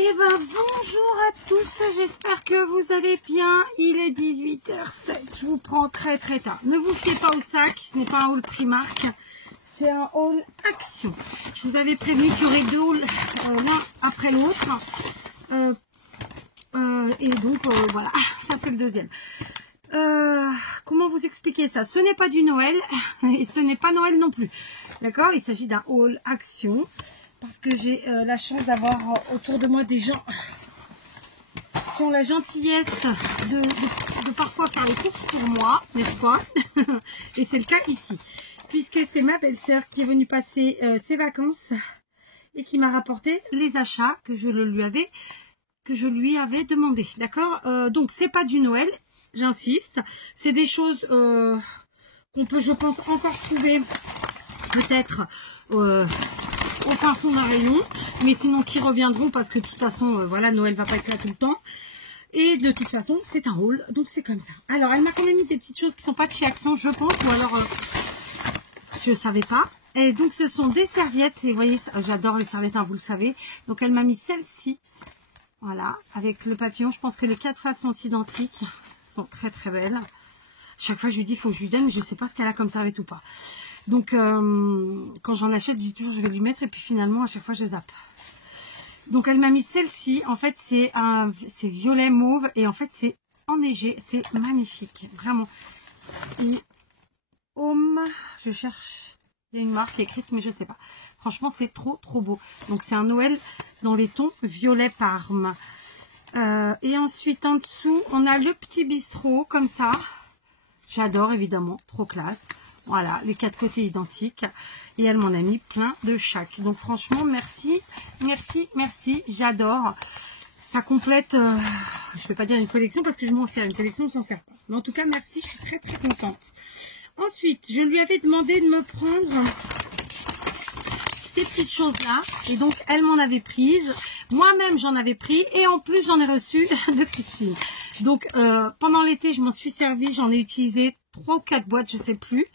Eh ben bonjour à tous, j'espère que vous allez bien. Il est 18h07, je vous prends très tard. Ne vous fiez pas au sac, ce n'est pas un haul Primark, c'est un haul Action. Je vous avais prévenu qu'il y aurait deux hauls l'un après l'autre. Et donc voilà, ça c'est le deuxième. Comment vous expliquer ça? Ce n'est pas du Noël et ce n'est pas Noël non plus. D'accord? Il s'agit d'un haul Action. Parce que j'ai la chance d'avoir autour de moi des gens qui ont la gentillesse de parfois faire les courses pour moi, n'est-ce pas? Et c'est le cas ici. Puisque c'est ma belle-sœur qui est venue passer ses vacances et qui m'a rapporté les achats que je lui avais demandé. D'accord? Donc c'est pas du Noël, j'insiste. C'est des choses qu'on peut, je pense, encore trouver peut-être au fin fond d'un rayon, mais sinon qui reviendront parce que de toute façon voilà, Noël va pas être là tout le temps et de toute façon c'est un haul, donc c'est comme ça. Alors elle m'a quand même mis des petites choses qui sont pas de chez Action, je pense, ou alors je savais pas. Et donc ce sont des serviettes, et vous voyez, j'adore les serviettes, hein, vous le savez. Donc elle m'a mis celle-ci, voilà, avec le papillon. Je pense que les 4 faces sont identiques, sont très belles. Chaque fois je lui dis, il faut que je lui donne, mais je sais pas ce qu'elle a comme serviette ou pas. Donc, quand j'en achète, je dis toujours je vais lui mettre et puis finalement, à chaque fois, je zappe. Donc, elle m'a mis celle-ci. En fait, c'est violet mauve et en fait, c'est enneigé. C'est magnifique, vraiment. Et Home, je cherche. Il y a une marque qui est écrite, mais je sais pas. Franchement, c'est trop beau. Donc, c'est un Noël dans les tons violet parme. Et ensuite, en dessous, on a le petit bistrot comme ça. J'adore, évidemment. Trop classe. Voilà, les 4 côtés identiques. Et elle m'en a mis plein de chaque. Donc franchement, merci. J'adore. Ça complète, je ne vais pas dire une collection parce que je m'en sers. Une collection, je ne s'en sert pas. Mais en tout cas, merci. Je suis très contente. Ensuite, je lui avais demandé de me prendre ces petites choses-là. Et donc, elle m'en avait prise. Moi-même, j'en avais pris. Et en plus, j'en ai reçu de Christine. Donc, pendant l'été, je m'en suis servi. J'en ai utilisé 3 ou 4 boîtes, je sais plus.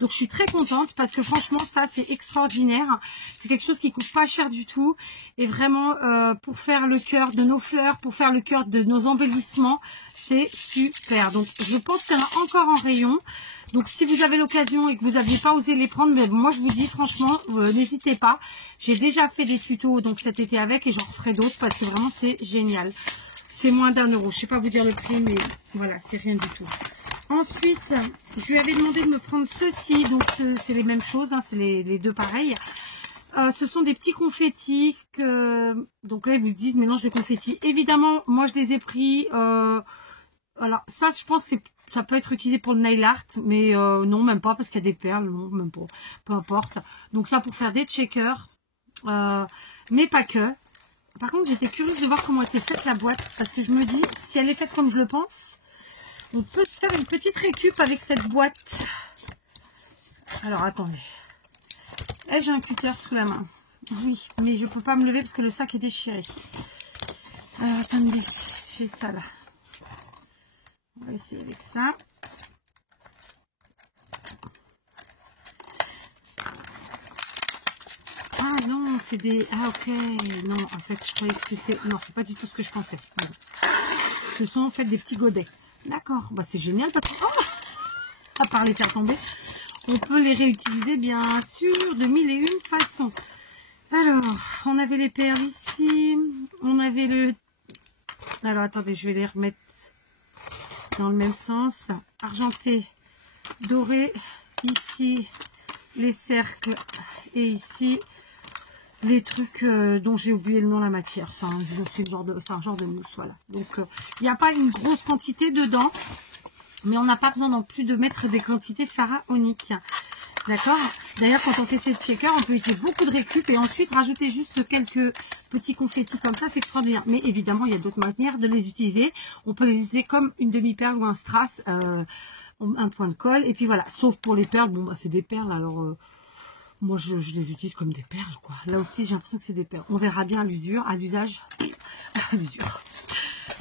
Donc je suis très contente parce que franchement ça c'est extraordinaire. C'est quelque chose qui coûte pas cher du tout et vraiment pour faire le cœur de nos fleurs, pour faire le cœur de nos embellissements, c'est super. Donc je pense qu'il y en a encore en rayon. Donc si vous avez l'occasion et que vous n'aviez pas osé les prendre, mais moi je vous dis franchement, n'hésitez pas. J'ai déjà fait des tutos donc cet été avec et j'en referai d'autres parce que vraiment c'est génial. C'est moins d'1 €. Je sais pas vous dire le prix, mais voilà, c'est rien du tout. Ensuite, je lui avais demandé de me prendre ceci. Donc, c'est les mêmes choses, hein, c'est les deux pareils. Ce sont des petits confettis. Donc là, ils vous disent mélange de confettis. Évidemment, moi, je les ai pris. Alors, ça, je pense que ça peut être utilisé pour le nail art. Mais non, même pas, parce qu'il y a des perles. Non, même pas. Peu importe. Donc, ça, pour faire des checkers. Mais pas que. Par contre, j'étais curieuse de voir comment était faite la boîte. Parce que je me dis, si elle est faite comme je le pense, on peut se faire une petite récup avec cette boîte. Alors, attendez. Là, j'ai un cutter sous la main. Oui, mais je ne peux pas me lever parce que le sac est déchiré. Attendez, j'ai ça là. On va essayer avec ça. Ah non, c'est des... Ah ok, non, en fait, je croyais que c'était... Non, c'est pas du tout ce que je pensais. Ce sont en fait des petits godets. D'accord, bah c'est génial parce que... Oh, à part les faire tomber, on peut les réutiliser bien sûr de 1001 façons. Alors, on avait les perles ici. On avait le... Alors, attendez, je vais les remettre dans le même sens. Argenté, doré. Ici, les cercles. Et ici... les trucs dont j'ai oublié le nom, la matière. C'est un genre de mousse, voilà. Donc, il n'y a pas une grosse quantité dedans. Mais on n'a pas besoin non plus de mettre des quantités pharaoniques. D'accord? D'ailleurs, quand on fait ces checkers, on peut utiliser beaucoup de récup et ensuite rajouter juste quelques petits confettis comme ça. C'est extraordinaire. Mais évidemment, il y a d'autres manières de les utiliser. On peut les utiliser comme une demi-perle ou un strass, un point de colle. Et puis voilà. Sauf pour les perles. Bon, bah, c'est des perles, alors... moi, je les utilise comme des perles, quoi. Là aussi, j'ai l'impression que c'est des perles. On verra bien à l'usure, à l'usage. À l'usure.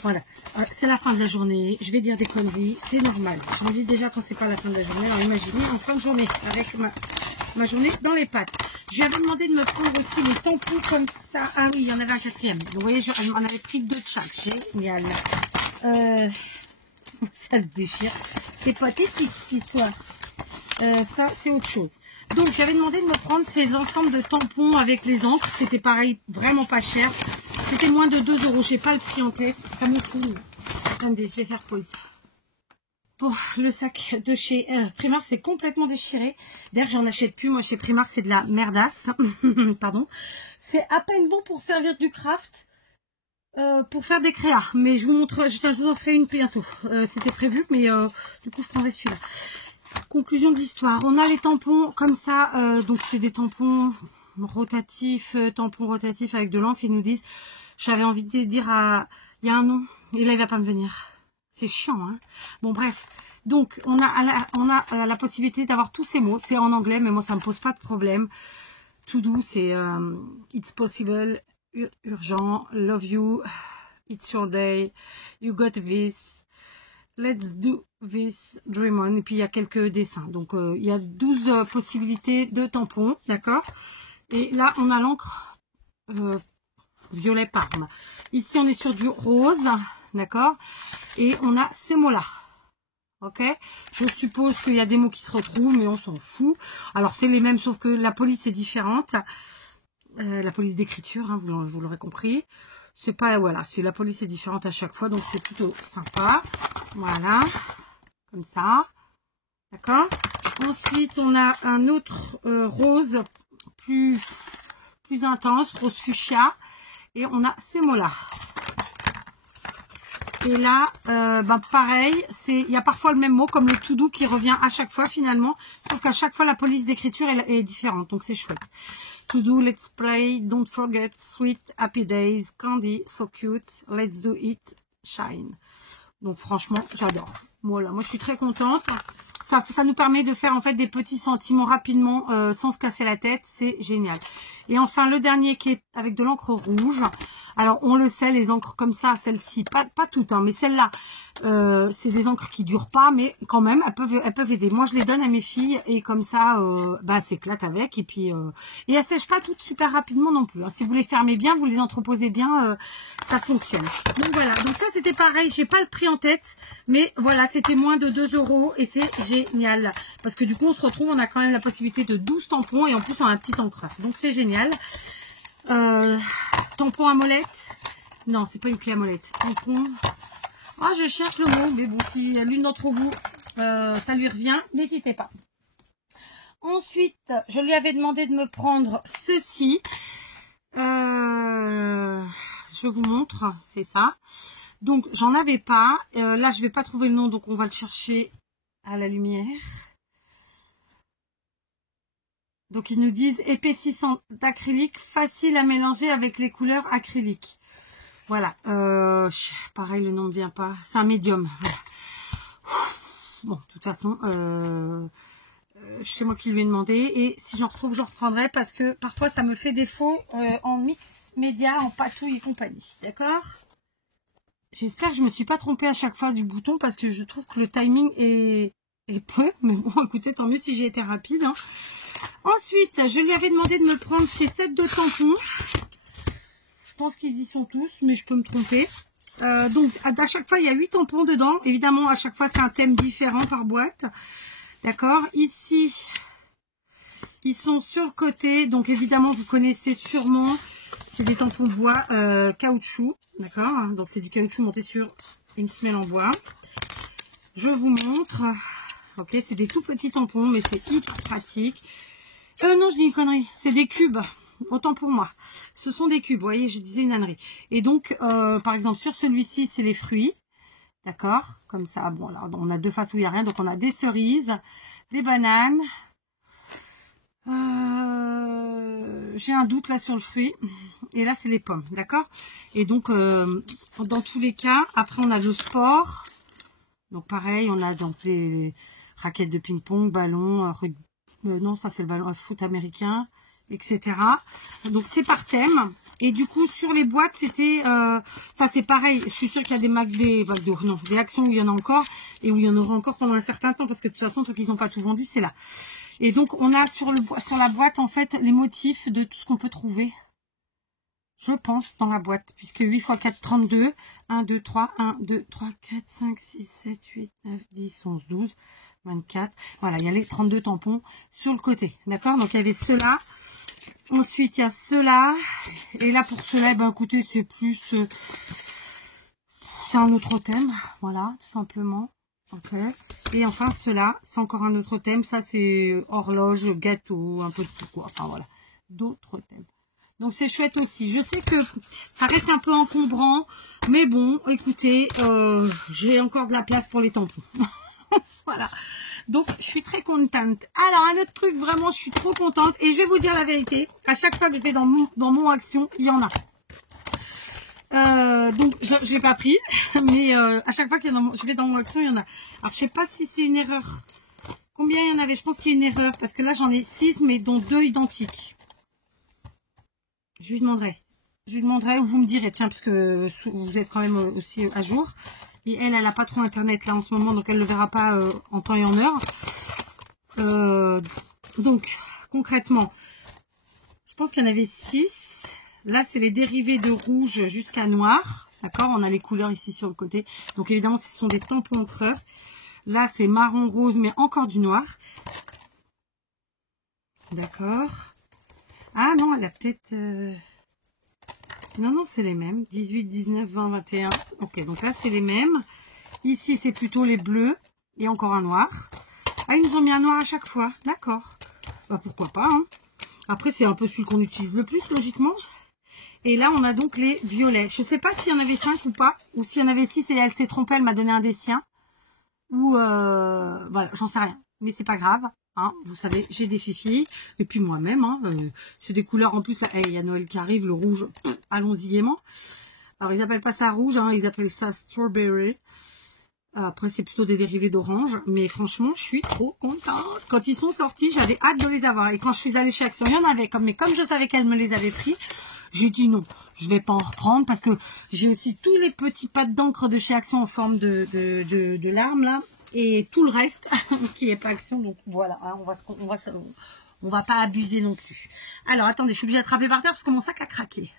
Voilà. C'est la fin de la journée. Je vais dire des conneries. C'est normal. Je me dis déjà quand c'est pas la fin de la journée. Alors, imaginez en fin de journée, avec ma journée dans les pattes. Je lui avais demandé de me prendre aussi les tampons comme ça. Ah oui, il y en avait un quatrième. Donc, vous voyez, elle m'en avait pris 2 de chaque. Génial. Ça se déchire. C'est pathétique, cette histoire. Ça, c'est autre chose. Donc, j'avais demandé de me prendre ces ensembles de tampons avec les encres. C'était pareil, vraiment pas cher. C'était moins de 2 €. Je n'ai pas le prix en tête. Ça me fout. Attendez, je vais faire pause. Bon, le sac de chez Primark, c'est complètement déchiré. D'ailleurs, j'en achète plus. Moi, chez Primark, c'est de la merdasse. Pardon. C'est à peine bon pour servir du craft, pour faire des créas. Mais je vous montre, je vous en ferai une bientôt. C'était prévu, mais du coup, je prendrai celui-là. Conclusion d'histoire. On a les tampons comme ça. Donc, c'est des tampons rotatifs, avec de l'encre. Ils nous disent, j'avais envie de dire à... Il y a un nom. Et là, il va pas me venir. C'est chiant, hein. Bon, bref. Donc, on a la possibilité d'avoir tous ces mots. C'est en anglais, mais moi, ça me pose pas de problème. To do, c'est it's possible, urgent, love you, it's your day, you got this, let's do this, dream on. Et puis, il y a quelques dessins. Donc, il y a 12 possibilités de tampons, d'accord. Et là, on a l'encre violet parme. Ici, on est sur du rose, d'accord. Et on a ces mots-là. Ok. Je suppose qu'il y a des mots qui se retrouvent, mais on s'en fout. Alors, c'est les mêmes, sauf que la police est différente. La police d'écriture, hein, vous l'aurez compris. C'est pas, voilà, c'est la police est différente à chaque fois, donc c'est plutôt sympa. Voilà. Comme ça. D'accord. Ensuite, on a un autre rose plus intense, rose fuchsia. Et on a ces mots-là. Et là, pareil, il y a parfois le même mot, comme le to do qui revient à chaque fois finalement. Sauf qu'à chaque fois, la police d'écriture est différente. Donc, c'est chouette. To do, let's play, don't forget, sweet, happy days, candy, so cute, let's do it, shine. Donc, franchement, j'adore. Voilà, moi, je suis très contente. Ça nous permet de faire en fait des petits sentiments rapidement sans se casser la tête. C'est génial. Et enfin, le dernier qui est avec de l'encre rouge. Alors, on le sait, les encres comme ça, celle-ci, pas toutes, hein, mais celle-là, c'est des encres qui durent pas, mais quand même, elles peuvent aider. Moi, je les donne à mes filles et comme ça, elles s'éclatent avec. Et puis, et elles sèchent pas toutes super rapidement non plus. Hein. Si vous les fermez bien, vous les entreposez bien, ça fonctionne. Donc voilà. Donc ça, c'était pareil. J'ai pas le prix en tête, mais voilà, c'était moins de 2 € et c'est génial. Parce que du coup, on se retrouve, on a quand même la possibilité de 12 tampons et en plus, on a un petit encreur. Donc c'est génial. Tampon à molette. Non, c'est pas une clé à molette. Tampon. Ah, je cherche le mot, mais bon, si l'une d'entre vous, ça lui revient, n'hésitez pas. Ensuite, je lui avais demandé de me prendre ceci. Je vous montre, c'est ça. Donc, j'en avais pas. Là, je vais pas trouver le nom, donc on va le chercher à la lumière. Donc, ils nous disent épaississant d'acrylique, facile à mélanger avec les couleurs acryliques. Voilà. Pareil, le nom ne vient pas. C'est un médium. Voilà. Bon, de toute façon, c'est moi qui lui ai demandé. Et si j'en retrouve, je reprendrai parce que parfois, ça me fait défaut en mix média, en patouille et compagnie. D'accord? J'espère que je ne me suis pas trompée à chaque fois du bouton parce que je trouve que le timing est peu. Mais bon, écoutez, tant mieux si j'ai été rapide. Hein. Ensuite, je lui avais demandé de me prendre ces sets de tampons. Je pense qu'ils y sont tous, mais je peux me tromper. Donc, à chaque fois, il y a 8 tampons dedans. Évidemment, à chaque fois, c'est un thème différent par boîte. D'accord? Ici, ils sont sur le côté. Donc, évidemment, vous connaissez sûrement. C'est des tampons bois caoutchouc. D'accord? Donc, c'est du caoutchouc monté sur une semelle en bois. Je vous montre. Ok, c'est des tout petits tampons, mais c'est hyper pratique. Non, je dis une connerie. C'est des cubes. Autant pour moi. Ce sont des cubes. Vous voyez, je disais une ânerie. Et donc, par exemple, sur celui-ci, c'est les fruits. D'accord? Comme ça. Bon, là, on a deux faces où il n'y a rien. Donc, on a des cerises, des bananes. J'ai un doute là sur le fruit. Et là, c'est les pommes. D'accord? Et donc, dans tous les cas, après, on a le sport. Donc, pareil, on a donc les raquettes de ping-pong, ballon, non, ça c'est le ballon foot américain, etc. Donc, c'est par thème. Et du coup, sur les boîtes, c'était... ça, c'est pareil. Je suis sûre qu'il y a des actions où il y en a encore et où il y en aura encore pendant un certain temps. Parce que de toute façon, tant qu'ils n'ont pas tout vendu, c'est là. Et donc, on a sur la boîte, en fait, les motifs de tout ce qu'on peut trouver. Je pense, dans la boîte. Puisque 8 x 4, 32. 1, 2, 3, 1, 2, 3, 4, 5, 6, 7, 8, 9, 10, 11, 12, 24. Voilà, il y a les 32 tampons sur le côté. D'accord? Donc, il y avait ceux-là. Ensuite, il y a ceux-là. Et là, pour ceux-là, ben, écoutez, c'est plus... c'est un autre thème. Voilà, tout simplement. Ok. Et enfin, ceux-là, c'est encore un autre thème. Ça, c'est horloge, gâteau, un peu de tout quoi. Enfin, voilà. D'autres thèmes. Donc, c'est chouette aussi. Je sais que ça reste un peu encombrant. Mais bon, écoutez, j'ai encore de la place pour les tampons. Voilà. Donc, je suis très contente. Alors, un autre truc, vraiment, je suis trop contente. Et je vais vous dire la vérité. À chaque fois que je vais dans mon action, il y en a. Donc, je l'ai pas pris. Mais à chaque fois que je vais dans mon action, il y en a. Alors, je sais pas si c'est une erreur. Combien il y en avait? Je pense qu'il y a une erreur. Parce que là, j'en ai 6, mais dont 2 identiques. Je lui demanderai. Je lui demanderai ou vous me direz. Tiens, parce que vous êtes quand même aussi à jour. Et elle n'a pas trop internet là en ce moment, donc elle ne le verra pas en temps et en heure. Donc, concrètement, je pense qu'il y en avait 6. Là, c'est les dérivés de rouge jusqu'à noir. D'accord? On a les couleurs ici sur le côté. Donc, évidemment, ce sont des tampons encreurs. Là, c'est marron rose, mais encore du noir. D'accord. Ah non, elle a peut-être... Non, c'est les mêmes. 18, 19, 20, 21. Ok, donc là, c'est les mêmes. Ici, c'est plutôt les bleus. Et encore un noir. Ah, ils nous ont mis un noir à chaque fois. D'accord. Bah, pourquoi pas, hein. Après, c'est un peu celui qu'on utilise le plus, logiquement. Et là, on a donc les violets. Je ne sais pas s'il y en avait 5 ou pas. Ou s'il y en avait 6 et elle s'est trompée, elle m'a donné un des siens. Ou, voilà, j'en sais rien. Mais c'est pas grave. Hein, vous savez, j'ai des fifis. Et puis moi-même, hein, c'est des couleurs en plus. Là, il y a Noël qui arrive, le rouge. Allons-y gaiement. Alors, ils appellent pas ça rouge, hein, ils appellent ça strawberry. Après, c'est plutôt des dérivés d'orange. Mais franchement, je suis trop contente. Quand ils sont sortis, j'avais hâte de les avoir. Et quand je suis allée chez Action, il y en avait. Mais comme je savais qu'elle me les avait pris, j'ai dit non, je vais pas en reprendre. Parce que j'ai aussi tous les petits pattes d'encre de chez Action en forme de larmes, là. Et tout le reste qui est pas Action. Donc voilà, hein, on va pas abuser non plus. Alors, attendez, je suis obligée d'attraper par terre parce que mon sac a craqué.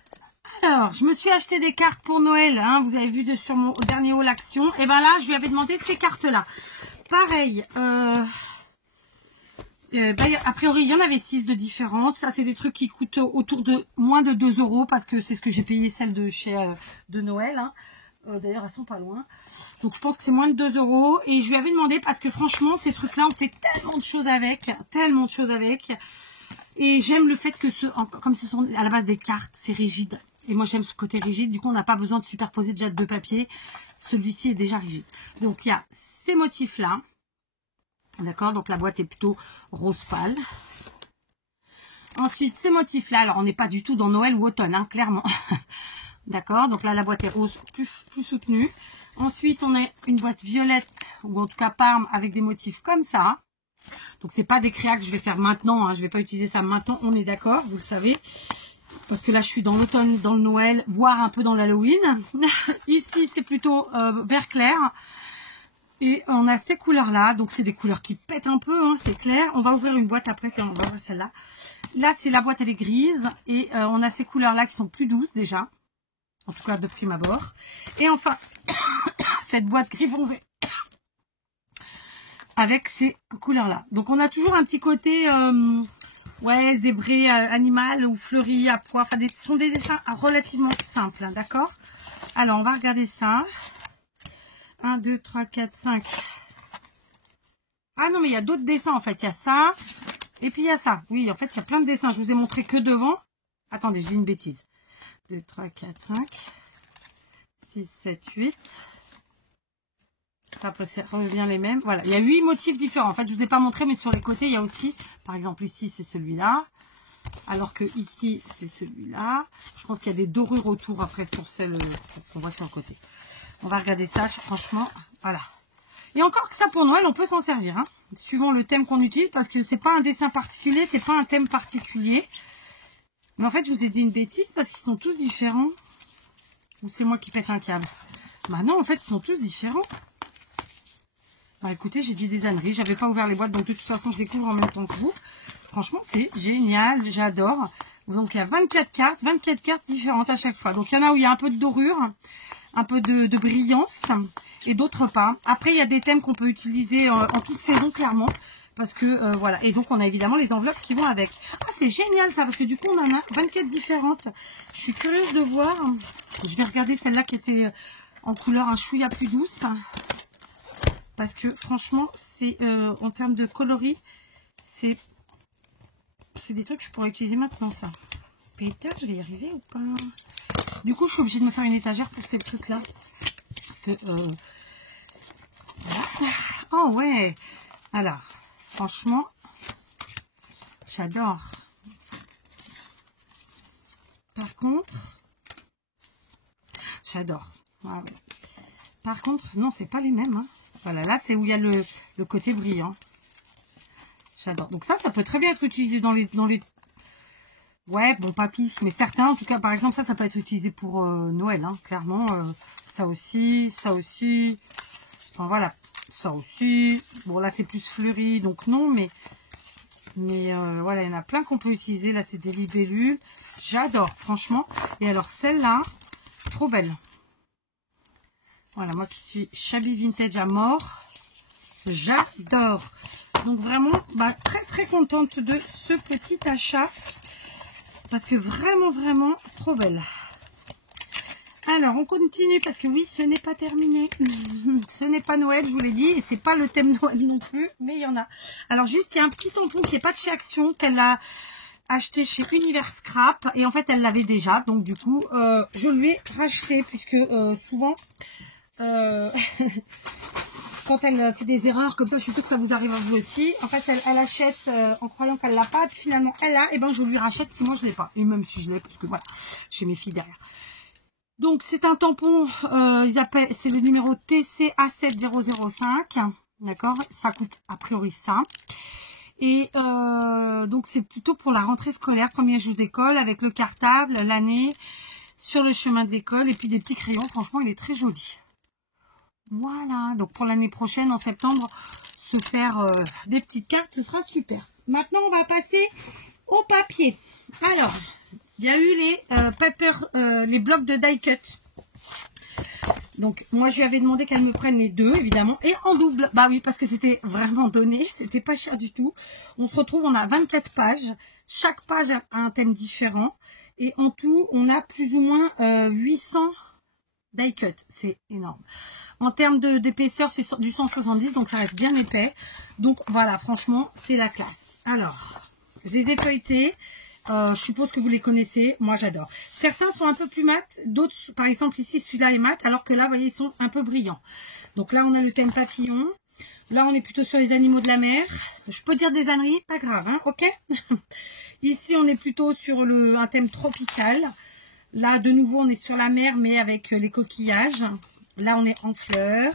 Alors, je me suis acheté des cartes pour Noël, hein, vous avez vu sur mon dernier haul action. Et ben là, je lui avais demandé ces cartes-là. Pareil, a priori, il y en avait 6 de différentes. Ça, c'est des trucs qui coûtent autour de moins de 2 € parce que c'est ce que j'ai payé celle de chez de Noël. Hein. D'ailleurs, elles sont pas loin. Donc, je pense que c'est moins de 2 €. Et je lui avais demandé parce que franchement, ces trucs-là, on fait tellement de choses avec. Tellement de choses avec. Et j'aime le fait que, comme ce sont à la base des cartes, c'est rigide. Et moi, j'aime ce côté rigide. Du coup, on n'a pas besoin de superposer déjà 2 papiers. Celui-ci est déjà rigide. Donc, il y a ces motifs-là. D'accord? Donc, la boîte est plutôt rose pâle. Ensuite, ces motifs-là. Alors, on n'est pas du tout dans Noël ou automne, hein, clairement. D'accord? Donc là, la boîte est rose plus soutenue. Ensuite, on a une boîte violette, ou en tout cas parme, avec des motifs comme ça. Donc, c'est pas des créas que je vais faire maintenant. Hein. Je vais pas utiliser ça maintenant. On est d'accord, vous le savez. Parce que là, je suis dans l'automne, dans le Noël, voire un peu dans l'Halloween. Ici, c'est plutôt vert clair. Et on a ces couleurs-là. Donc, c'est des couleurs qui pètent un peu, hein, c'est clair. On va ouvrir une boîte après. Tiens, on va ouvrir celle-là. Là, c'est la boîte, elle est grise. Et on a ces couleurs-là qui sont plus douces déjà. En tout cas, de prime abord. Et enfin, cette boîte gris foncé. Avec ces couleurs-là. Donc, on a toujours un petit côté... ouais, zébré, animal ou fleuri à pois. Enfin, ce sont des dessins relativement simples, hein, d'accord? Alors, on va regarder ça. 1, 2, 3, 4, 5. Ah non, mais il y a d'autres dessins, en fait. Il y a ça. Et puis, il y a ça. Oui, en fait, il y a plein de dessins. Je vous ai montré que devant. Attendez, je dis une bêtise. 2, 3, 4, 5. 6, 7, 8. Ça, après, ça revient les mêmes. Voilà, il y a 8 motifs différents. En fait, je vous ai pas montré, mais sur les côtés, il y a aussi, par exemple, ici, c'est celui-là. Alors que ici, c'est celui-là. Je pense qu'il y a des dorures autour, après, sur celle qu'on voit sur le côté. On va regarder ça, franchement, voilà. Et encore que ça, pour Noël, on peut s'en servir, hein, suivant le thème qu'on utilise, parce que c'est pas un dessin particulier, c'est pas un thème particulier. Mais en fait, je vous ai dit une bêtise, parce qu'ils sont tous différents. Ou c'est moi qui pète un câble? Bah non, en fait, ils sont tous différents. Bah écoutez, j'ai dit des âneries, j'avais pas ouvert les boîtes, donc de toute façon je découvre en même temps que vous. Franchement, c'est génial, j'adore. Donc il y a 24 cartes différentes à chaque fois. Donc il y en a où il y a un peu de dorure, un peu de brillance, et d'autres pas. Après, il y a des thèmes qu'on peut utiliser en toute saison, clairement. Parce que, voilà. Et donc, on a évidemment les enveloppes qui vont avec. Ah, c'est génial, ça, parce que du coup, on en a 24 différentes. Je suis curieuse de voir. Je vais regarder celle-là qui était en couleur un chouïa plus douce. Parce que, franchement, c'est en termes de coloris, c'est des trucs que je pourrais utiliser maintenant, ça. Peter, je vais y arriver ou pas? Du coup, je suis obligée de me faire une étagère pour ces trucs-là. Parce que, voilà. Oh, ouais. Alors, franchement, j'adore. Par contre, j'adore. Ah, ouais. Par contre, non, c'est pas les mêmes. Hein. Voilà, là, c'est où il y a le côté brillant. J'adore. Donc ça peut très bien être utilisé dans les... Ouais, bon, pas tous, mais certains. En tout cas, par exemple, ça peut être utilisé pour Noël, hein, clairement. Ça aussi, ça aussi. Enfin, voilà. Ça aussi. Bon, là, c'est plus fleuri, donc non, mais voilà, il y en a plein qu'on peut utiliser. Là, c'est des libellules. J'adore, franchement. Et alors, celle-là, trop belle. Voilà, moi qui suis shabby vintage à mort, j'adore. Donc vraiment, bah, très très contente de ce petit achat. Parce que vraiment, vraiment, trop belle. Alors, on continue parce que oui, ce n'est pas terminé. Ce n'est pas Noël, je vous l'ai dit. Et c'est pas le thème Noël non plus, mais il y en a. Alors, juste, il y a un petit tampon qui n'est pas de chez Action, qu'elle a acheté chez Univers Scrap. Et en fait, elle l'avait déjà. Donc, du coup, je lui ai racheté. Puisque souvent, quand elle fait des erreurs comme ça, je suis sûre que ça vous arrive à vous aussi. En fait, elle achète en croyant qu'elle l'a pas. Puis finalement, elle l'a. Et ben, je lui rachète si moi, je l'ai pas. Et même si je l'ai, parce que voilà, j'ai mes filles derrière. Donc, c'est un tampon, c'est le numéro TCA7005, d'accord? Ça coûte a priori ça. Et donc, c'est plutôt pour la rentrée scolaire, premier jour d'école, avec le cartable, l'année, sur le chemin de l'école, et puis des petits crayons. Franchement, il est très joli. Voilà, donc pour l'année prochaine, en septembre, se faire des petites cartes, ce sera super. Maintenant, on va passer au papier. Alors... il y a eu les blocs de die cut. Donc, moi, je lui avais demandé qu'elle me prenne les deux, évidemment. Et en double. Bah oui, parce que c'était vraiment donné. C'était pas cher du tout. On se retrouve, on a 24 pages. Chaque page a un thème différent. Et en tout, on a plus ou moins 800 die cut. C'est énorme. En termes d'épaisseur, c'est du 170. Donc, ça reste bien épais. Donc, voilà, franchement, c'est la classe. Alors, je les ai feuilletés. Je suppose que vous les connaissez. Moi, j'adore. Certains sont un peu plus mat. D'autres, par exemple, ici, celui-là est mat. Alors que là, vous voyez, ils sont un peu brillants. Donc là, on a le thème papillon. Là, on est plutôt sur les animaux de la mer. Je peux dire des âneries. Pas grave, hein, ok. Ici, on est plutôt sur un thème tropical. Là, de nouveau, on est sur la mer, mais avec les coquillages. Là, on est en fleurs.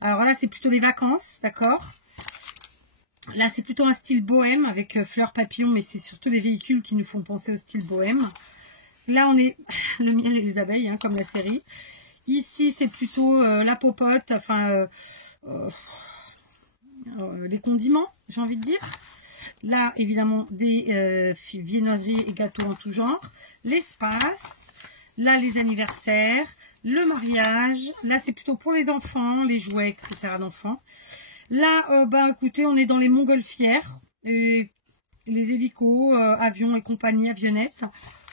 Alors là, c'est plutôt les vacances, d'accord. Là, c'est plutôt un style bohème avec fleurs papillons, mais c'est surtout les véhicules qui nous font penser au style bohème. Là, on est le miel et les abeilles, hein, comme la série. Ici, c'est plutôt la popote, enfin, les condiments, j'ai envie de dire. Là, évidemment, des viennoiseries et gâteaux en tout genre. L'espace. Là, les anniversaires. Le mariage. Là, c'est plutôt pour les enfants, les jouets, etc. d'enfants. Là, bah, écoutez, on est dans les montgolfières, et les hélicos, avions et compagnie, avionnettes.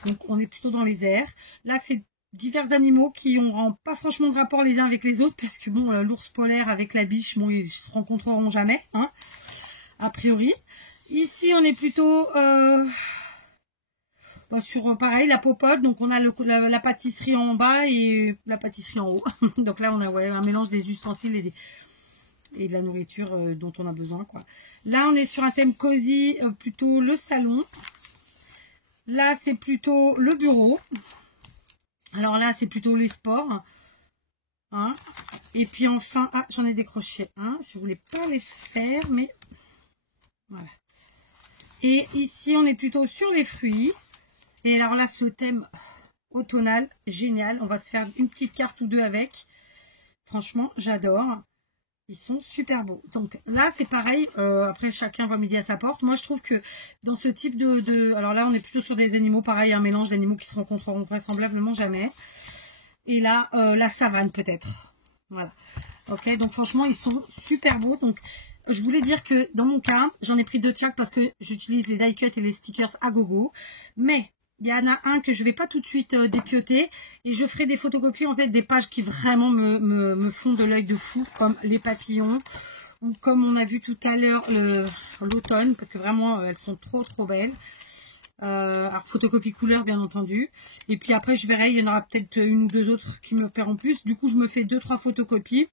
Donc, on est plutôt dans les airs. Là, c'est divers animaux qui n'ont pas franchement de rapport les uns avec les autres, parce que, bon, l'ours polaire avec la biche, bon, ils se rencontreront jamais, hein, a priori. Ici, on est plutôt sur, pareil, la popote. Donc, on a la pâtisserie en bas et la pâtisserie en haut. Donc là, on a un mélange des ustensiles et de la nourriture dont on a besoin, quoi. Là, on est sur un thème cosy, plutôt le salon. Là, c'est plutôt le bureau. Alors là, c'est plutôt les sports. Hein. Et puis enfin, ah, j'en ai décroché un. Je voulais pas les faire, mais voilà. Et ici, on est plutôt sur les fruits. Et alors là, ce thème automnal, génial. On va se faire une petite carte ou deux avec. Franchement, j'adore. Ils sont super beaux. Donc là, c'est pareil. Après, chacun va midi à sa porte. Moi, je trouve que dans ce type alors là, on est plutôt sur des animaux, pareil, un mélange d'animaux qui se rencontreront vraisemblablement jamais. Et là, la savane peut-être. Voilà. Ok, donc franchement, ils sont super beaux. Donc, je voulais dire que dans mon cas, j'en ai pris 2 de chaque parce que j'utilise les die cut et les stickers à gogo. Mais il y en a un que je vais pas tout de suite dépioter et je ferai des photocopies en fait des pages qui vraiment me font de l'œil de fou, comme les papillons ou comme on a vu tout à l'heure l'automne, parce que vraiment elles sont trop belles. Alors photocopie couleur bien entendu, et puis après je verrai, il y en aura peut-être 1 ou 2 autres qui me plairont plus. Du coup je me fais 2-3 photocopies.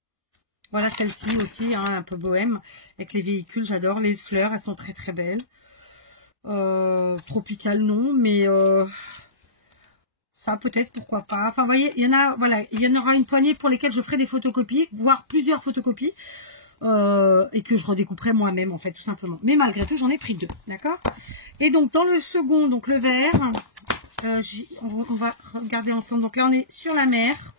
Voilà, celle-ci aussi, hein, un peu bohème, avec les véhicules, j'adore. Les fleurs, elles sont très belles. Tropical non, mais ça peut-être, pourquoi pas. Enfin, vous voyez, il y en a, voilà, il y en aura une poignée pour lesquelles je ferai des photocopies, voire plusieurs photocopies, et que je redécouperai moi-même, en fait, tout simplement. Mais malgré tout, j'en ai pris 2, d'accord? Et donc, dans le second, donc le vert, on va regarder ensemble. Donc là, on est sur la mer.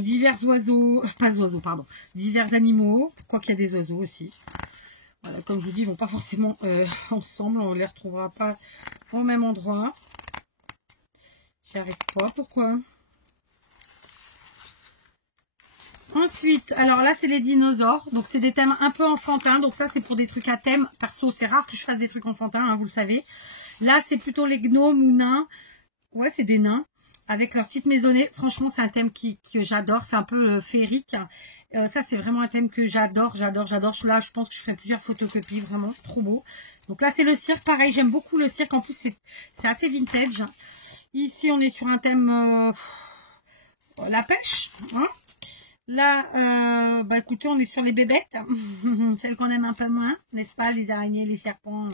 Divers oiseaux, pas oiseaux, pardon, divers animaux, quoi qu'il y a des oiseaux aussi. Voilà, comme je vous dis, ils vont pas forcément ensemble, on les retrouvera pas au même endroit. J'y arrive pas, pourquoi? Ensuite, alors là c'est les dinosaures, donc c'est des thèmes un peu enfantins, donc ça c'est pour des trucs à thème. Perso, c'est rare que je fasse des trucs enfantins, hein, vous le savez. Là c'est plutôt les gnomes ou nains, ouais c'est des nains, avec leur petite maisonnée. Franchement c'est un thème que j'adore, c'est un peu féerique. Ça c'est vraiment un thème que j'adore. Là je pense que je ferai plusieurs photocopies, vraiment trop beau. Donc là c'est le cirque, pareil, j'aime beaucoup le cirque, en plus c'est assez vintage. Ici on est sur un thème la pêche, hein. Là, bah écoutez, on est sur les bébêtes, celles qu'on aime un peu moins, n'est-ce pas, les araignées, les serpents,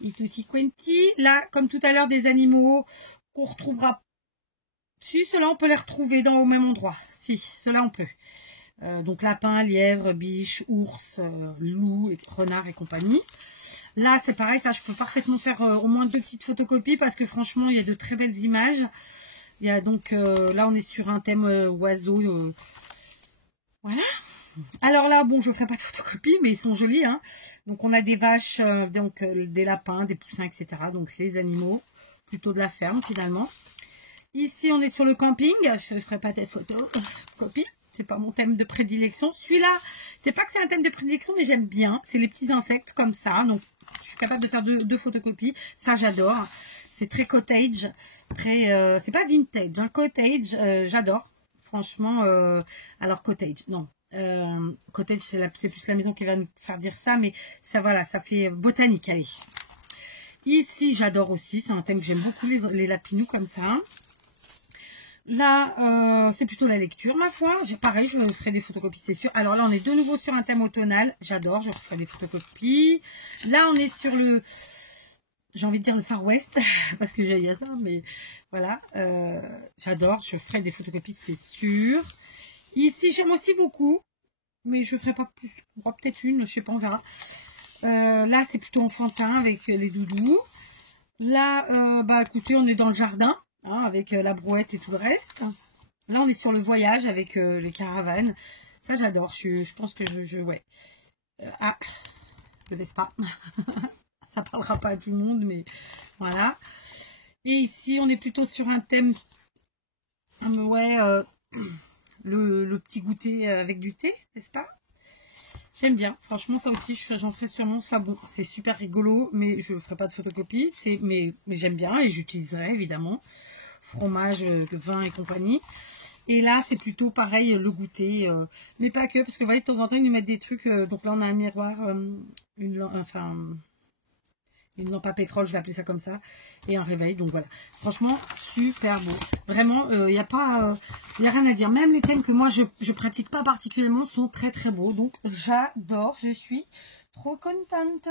et tutti quanti. Là, comme tout à l'heure, des animaux qu'on retrouvera. Si, ceux-là, on peut les retrouver au même endroit. Si, ceux-là, on peut. Donc lapin, lièvre, biche, ours, loup, renard et compagnie. Là, c'est pareil, ça, je peux parfaitement faire au moins 2 petites photocopies parce que franchement, il y a de très belles images. Il y a donc, là, on est sur un thème oiseau. Voilà. Alors là, bon, je ne ferai pas de photocopie, mais ils sont jolis, hein. Donc, on a des vaches, donc des lapins, des poussins, etc. Donc, les animaux, plutôt de la ferme, finalement. Ici, on est sur le camping. Je ne ferai pas de photocopie. C'est pas mon thème de prédilection. Celui-là, c'est pas que c'est un thème de prédilection, mais j'aime bien. C'est les petits insectes comme ça. Donc, je suis capable de faire 2 photocopies. Ça, j'adore. C'est très cottage. Très, c'est pas vintage, hein, cottage. J'adore. Franchement, alors cottage, non. Cottage, c'est plus la maison qui va nous faire dire ça, mais ça, voilà, ça fait botanique, allez. Ici, j'adore aussi. C'est un thème que j'aime beaucoup, les lapinous comme ça. Là, c'est plutôt la lecture, ma foi. Pareil, je ferai des photocopies, c'est sûr. Alors là, on est de nouveau sur un thème automnal. J'adore, je ferai des photocopies. Là, on est sur le... J'ai envie de dire le Far West, parce que j'ai ça, mais voilà. J'adore, je ferai des photocopies, c'est sûr. Ici, j'aime aussi beaucoup, mais je ferai pas plus. Peut-être une, je sais pas, on verra. Là, c'est plutôt enfantin avec les doudous. Là, bah écoutez, on est dans le jardin. Hein, avec la brouette et tout le reste. Là, on est sur le voyage avec les caravanes. Ça, j'adore. Je pense que ouais. Ah, le Vespa. Ça parlera pas à tout le monde, mais voilà. Et ici, on est plutôt sur un thème. Ouais, le petit goûter avec du thé, n'est-ce pas? J'aime bien. Franchement, ça aussi, j'en ferai sûrement ça. Bon, c'est super rigolo, mais je ne ferai pas de photocopie. Mais j'aime bien et j'utiliserai évidemment. Fromage, vin et compagnie. Et là, c'est plutôt pareil, le goûter. Mais pas que, parce que vous voyez, de temps en temps, ils nous mettent des trucs. Donc là, on a un miroir, une lampe à pétrole, je vais appeler ça comme ça. Et un réveil, donc voilà. Franchement, super beau. Vraiment, il n'y a pas... Il n'y a rien à dire. Même les thèmes que moi, je pratique pas particulièrement sont très très beaux. Donc, j'adore. Je suis trop contente.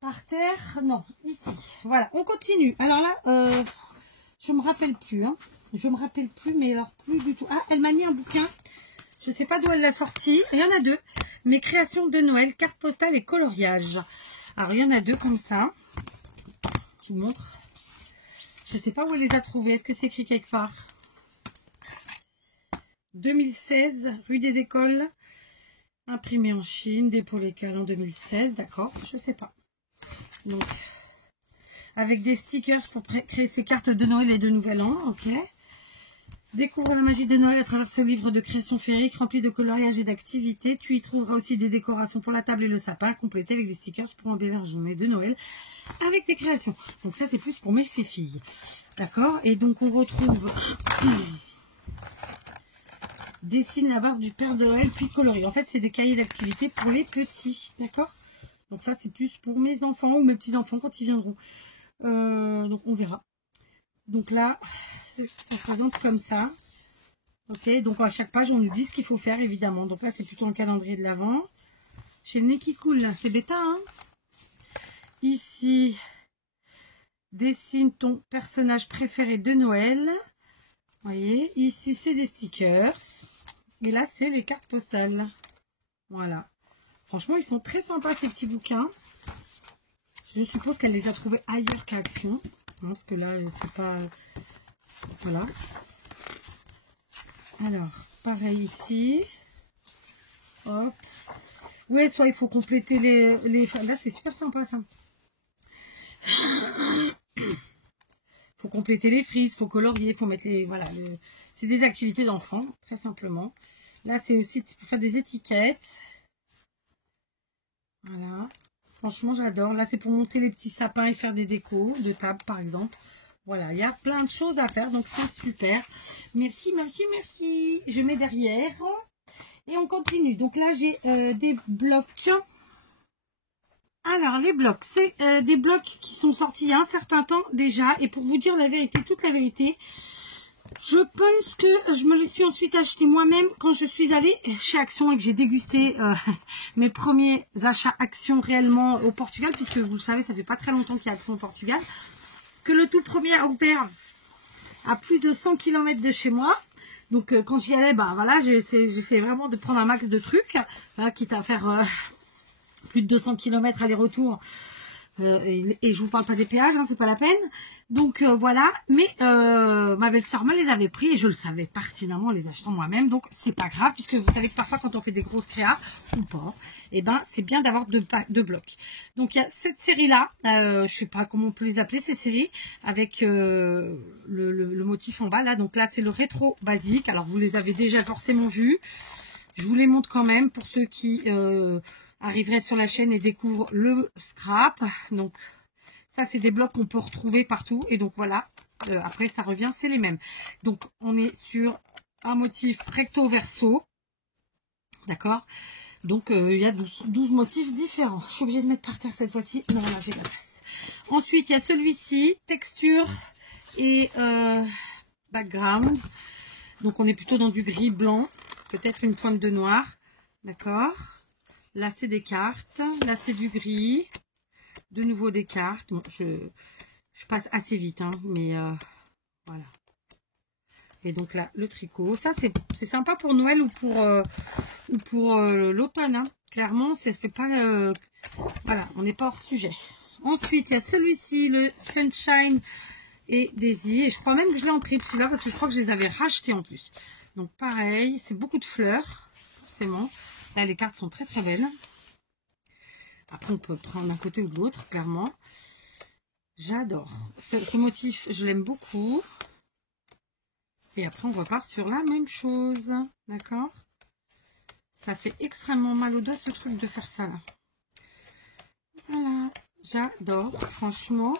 Par terre, non, ici. Voilà, on continue. Alors là, je me rappelle plus. Hein. Je me rappelle plus, mais alors plus du tout. Ah, elle m'a mis un bouquin. Je ne sais pas d'où elle l'a sorti. Il y en a 2. Mes créations de Noël, cartes postales et coloriage. Alors, il y en a 2 comme ça. Je vous montre. Je ne sais pas où elle les a trouvées. Est-ce que c'est écrit quelque part? 2016, rue des Écoles, imprimé en Chine, dépôt légal en 2016, d'accord, je sais pas. Donc, avec des stickers pour créer ces cartes de Noël et de Nouvel An, ok. Découvre la magie de Noël à travers ce livre de création féerique rempli de coloriage et d'activités. Tu y trouveras aussi des décorations pour la table et le sapin, complétées avec des stickers pour embellir la journée de Noël avec des créations. Donc ça, c'est plus pour mes filles. D'accord. Et donc, on retrouve... Dessine la barbe du Père Noël, puis colorie. En fait, c'est des cahiers d'activités pour les petits. D'accord. Donc ça, c'est plus pour mes enfants ou mes petits-enfants quand ils viendront. Donc, on verra. Donc là, ça se présente comme ça. Ok, donc à chaque page, on nous dit ce qu'il faut faire, évidemment. Donc là, c'est plutôt un calendrier de l'Avent. J'ai le nez qui coule, c'est bêta, hein. Ici, dessine ton personnage préféré de Noël. Vous voyez, ici, c'est des stickers. Et là, c'est les cartes postales. Voilà. Franchement, ils sont très sympas, ces petits bouquins. Je suppose qu'elle les a trouvés ailleurs qu'à Action. Non, parce que là, c'est pas... Voilà. Alors, pareil ici. Hop. Ouais, soit il faut compléter les... Là, c'est super sympa, ça. Faut compléter les frises, faut colorier, faut mettre les... Voilà. C'est des activités d'enfants, très simplement. Là, c'est aussi pour faire des étiquettes. Voilà. Franchement, j'adore. Là, c'est pour monter les petits sapins et faire des décos de table, par exemple. Voilà, il y a plein de choses à faire, donc c'est super. Merci, merci, merci. Je mets derrière. Et on continue. Donc là, j'ai des blocs. Alors, les blocs, c'est des blocs qui sont sortis il y a un certain temps déjà. Et pour vous dire la vérité, toute la vérité, je pense que je me les suis ensuite achetés moi-même quand je suis allée chez Action et que j'ai dégusté mes premiers achats Action réellement au Portugal, puisque vous le savez, ça fait pas très longtemps qu'il y a Action au Portugal. Que le tout premier a ouvert à plus de 100 km de chez moi. Donc quand j'y allais, ben voilà, j'essaie vraiment de prendre un max de trucs, hein, quitte à faire plus de 200 km aller-retour. Et je vous parle pas des péages, hein, c'est pas la peine. Donc voilà, mais ma belle-sœur me les avait pris et je le savais pertinemment en les achetant moi-même, donc c'est pas grave, puisque vous savez que parfois quand on fait des grosses créas ou pas, et ben c'est bien d'avoir deux blocs. Donc il y a cette série-là, je sais pas comment on peut les appeler ces séries, avec le motif en bas là. Donc là c'est le rétro basique. Alors vous les avez déjà forcément vus. Je vous les montre quand même pour ceux qui arriveraient sur la chaîne et découvrent le scrap. Donc ça c'est des blocs qu'on peut retrouver partout. Et donc voilà, après ça revient, c'est les mêmes. Donc on est sur un motif recto verso. D'accord. Donc il y a 12 motifs différents. Je suis obligée de mettre par terre cette fois-ci. Non, là j'ai la place. Ensuite il y a celui-ci, texture et background. Donc on est plutôt dans du gris blanc. Peut-être une pointe de noir. D'accord. Là, c'est des cartes. Là, c'est du gris. De nouveau des cartes. Bon, je passe assez vite, hein, mais voilà. Et donc là, le tricot. Ça, c'est sympa pour Noël ou pour l'automne. Hein. Clairement, ça fait pas... voilà, on n'est pas hors sujet. Ensuite, il y a celui-ci, le Sunshine et Daisy. Et je crois même que je l'ai en triple celui-là parce que je crois que je les avais rachetés en plus. Donc pareil, c'est beaucoup de fleurs, forcément. Là, les cartes sont très très belles. Après, on peut prendre d'un côté ou de l'autre, clairement. J'adore. Ce motif, je l'aime beaucoup. Et après, on repart sur la même chose. D'accord? Ça fait extrêmement mal aux doigts, ce truc de faire ça, là. Voilà. J'adore, franchement.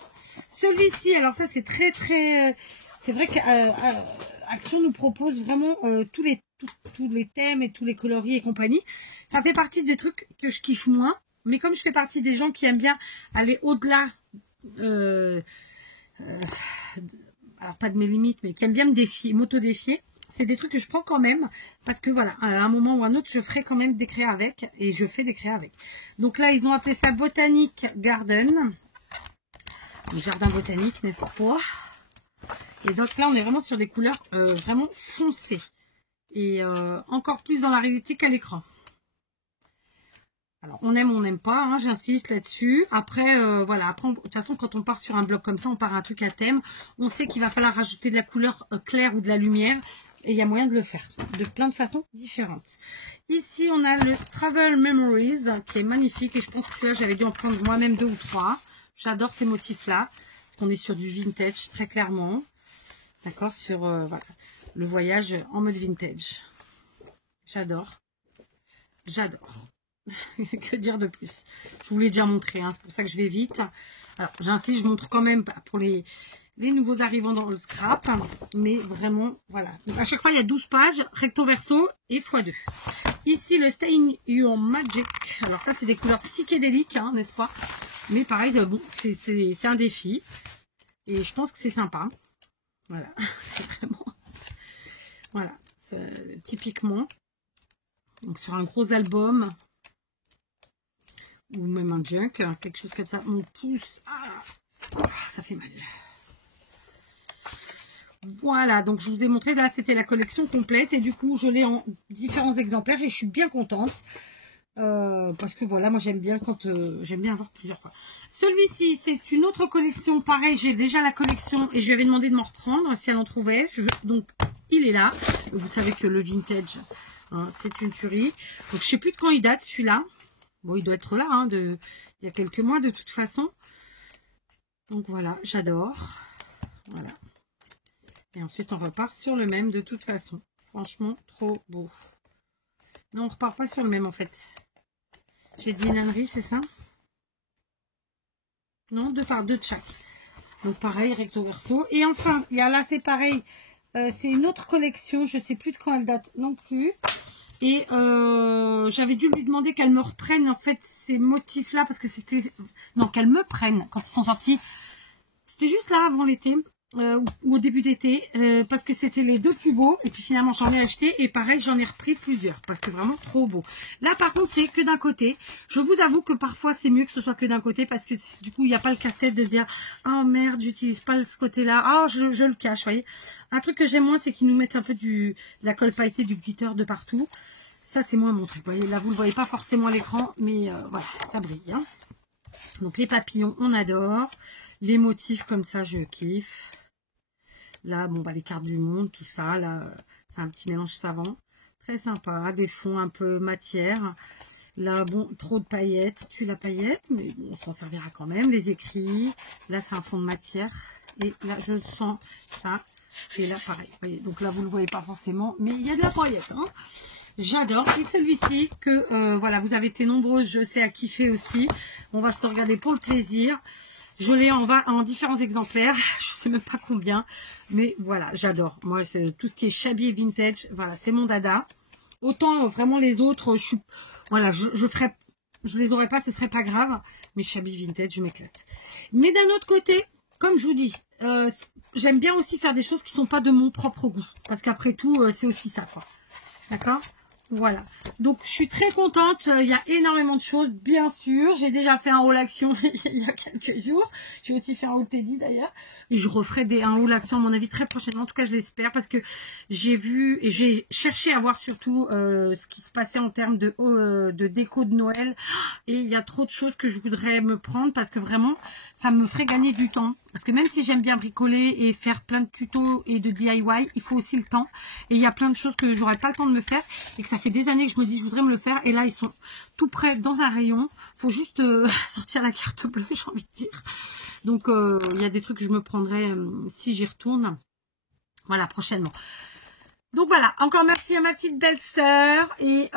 Celui-ci, alors ça, c'est très très... c'est vrai qu'Action nous propose vraiment tous les thèmes et tous les coloris et compagnie. Ça fait partie des trucs que je kiffe moins. Mais comme je fais partie des gens qui aiment bien aller au-delà, alors pas de mes limites, mais qui aiment bien me défier, m'auto-défier, c'est des trucs que je prends quand même. Parce que voilà, à un moment ou à un autre, je ferai quand même des créas avec. Et je fais des créas avec. Donc là, ils ont appelé ça Botanic Garden. Le jardin botanique, n'est-ce pas? Et donc là, on est vraiment sur des couleurs vraiment foncées. Et encore plus dans la réalité qu'à l'écran. Alors, on aime ou on n'aime pas, hein, j'insiste là-dessus. Après, voilà, après, de toute façon, quand on part sur un bloc comme ça, on part un truc à thème. On sait qu'il va falloir rajouter de la couleur claire ou de la lumière. Et il y a moyen de le faire de plein de façons différentes. Ici, on a le Travel Memories qui est magnifique. Et je pense que celui-là, j'avais dû en prendre moi-même 2 ou 3. J'adore ces motifs-là. Parce qu'on est sur du vintage, très clairement. D'accord, sur voilà, le voyage en mode vintage. J'adore. J'adore. Que dire de plus? Je vous l'ai déjà montré, hein, c'est pour ça que je vais vite. Alors, j'insiste, je montre quand même pour les nouveaux arrivants dans le scrap. Mais vraiment, voilà. Donc, à chaque fois, il y a 12 pages, recto verso et x2. Ici, le Stain Your Magic. Alors ça, c'est des couleurs psychédéliques, hein, n'est-ce pas? Mais pareil, bon, c'est un défi. Et je pense que c'est sympa. Voilà, c'est vraiment... Voilà, typiquement. Donc sur un gros album. Ou même un junk, quelque chose comme ça. Mon pouce, ça fait mal. Voilà, donc je vous ai montré, là c'était la collection complète. Et du coup, je l'ai en différents exemplaires et je suis bien contente. Parce que voilà, moi j'aime bien quand j'aime bien avoir plusieurs fois. Celui-ci, c'est une autre collection. Pareil, j'ai déjà la collection et je lui avais demandé de m'en reprendre si elle en trouvait. Donc, il est là. Vous savez que le vintage, hein, c'est une tuerie. Donc, je sais plus de quand il date celui-là. Bon, il doit être là, hein, il y a quelques mois de toute façon. Donc voilà, j'adore. Voilà. Et ensuite, on repart sur le même de toute façon. Franchement, trop beau. Non, on repart pas sur le même en fait. J'ai dit une ânerie, c'est ça? Non, deux de chaque. Donc pareil, recto verso. Et enfin, il y a là, c'est pareil. C'est une autre collection. Je sais plus de quand elle date non plus. Et j'avais dû lui demander qu'elle me reprenne en fait ces motifs-là. Parce que c'était... Non, qu'elle me prenne quand ils sont sortis. C'était juste là avant l'été. Ou au début d'été, parce que c'était les 2 plus beaux, et puis finalement j'en ai acheté, et pareil j'en ai repris plusieurs, parce que vraiment trop beau. Là par contre c'est que d'un côté, je vous avoue que parfois c'est mieux que ce soit que d'un côté, parce que du coup il n'y a pas le casse-tête de se dire, oh merde j'utilise pas ce côté-là, oh je le cache, vous voyez. Un truc que j'aime moins c'est qu'ils nous mettent un peu de la colle pailletée, du glitter de partout, ça c'est moins mon truc, vous voyez, là vous le voyez pas forcément à l'écran, mais voilà, ça brille, hein. Donc les papillons on adore, les motifs comme ça je kiffe. Là, bon, bah, les cartes du monde, tout ça, là, c'est un petit mélange savant. Très sympa, des fonds un peu matière. Là, bon, trop de paillettes, tue la paillette, mais bon, on s'en servira quand même. Les écrits, là, c'est un fond de matière. Et là, je sens ça. Et là, pareil, vous voyez, donc là, vous ne le voyez pas forcément, mais il y a de la paillette, hein. J'adore. Et celui-ci, que, voilà, vous avez été nombreuses, je sais, à kiffer aussi. On va se le regarder pour le plaisir. Je l'ai en différents exemplaires, je sais même pas combien, mais voilà, j'adore. Moi, c'est tout ce qui est shabby et vintage, voilà, c'est mon dada. Autant vraiment les autres, voilà, je les aurais pas, ce serait pas grave, mais shabby vintage, je m'éclate. Mais d'un autre côté, comme je vous dis, j'aime bien aussi faire des choses qui sont pas de mon propre goût, parce qu'après tout, c'est aussi ça, quoi. D'accord ? Voilà, donc je suis très contente, il y a énormément de choses, bien sûr, j'ai déjà fait un haul action il y a quelques jours, j'ai aussi fait un haul Teddy d'ailleurs, mais je referai un haul action à mon avis très prochainement, en tout cas je l'espère, parce que j'ai vu, et j'ai cherché à voir surtout ce qui se passait en termes de déco de Noël, et il y a trop de choses que je voudrais me prendre, parce que vraiment, ça me ferait gagner du temps, parce que même si j'aime bien bricoler et faire plein de tutos et de DIY, il faut aussi le temps, et il y a plein de choses que j'aurais pas le temps de me faire, et que ça fait des années que je me dis je voudrais me le faire, et là ils sont tout près dans un rayon, faut juste sortir la carte bleue, j'ai envie de dire. Donc il y a des trucs que je me prendrai si j'y retourne, voilà, prochainement. Donc voilà, encore merci à ma petite belle-sœur, et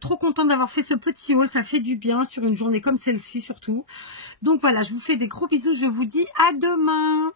trop contente d'avoir fait ce petit haul, ça fait du bien sur une journée comme celle-ci surtout. Donc voilà, je vous fais des gros bisous, je vous dis à demain.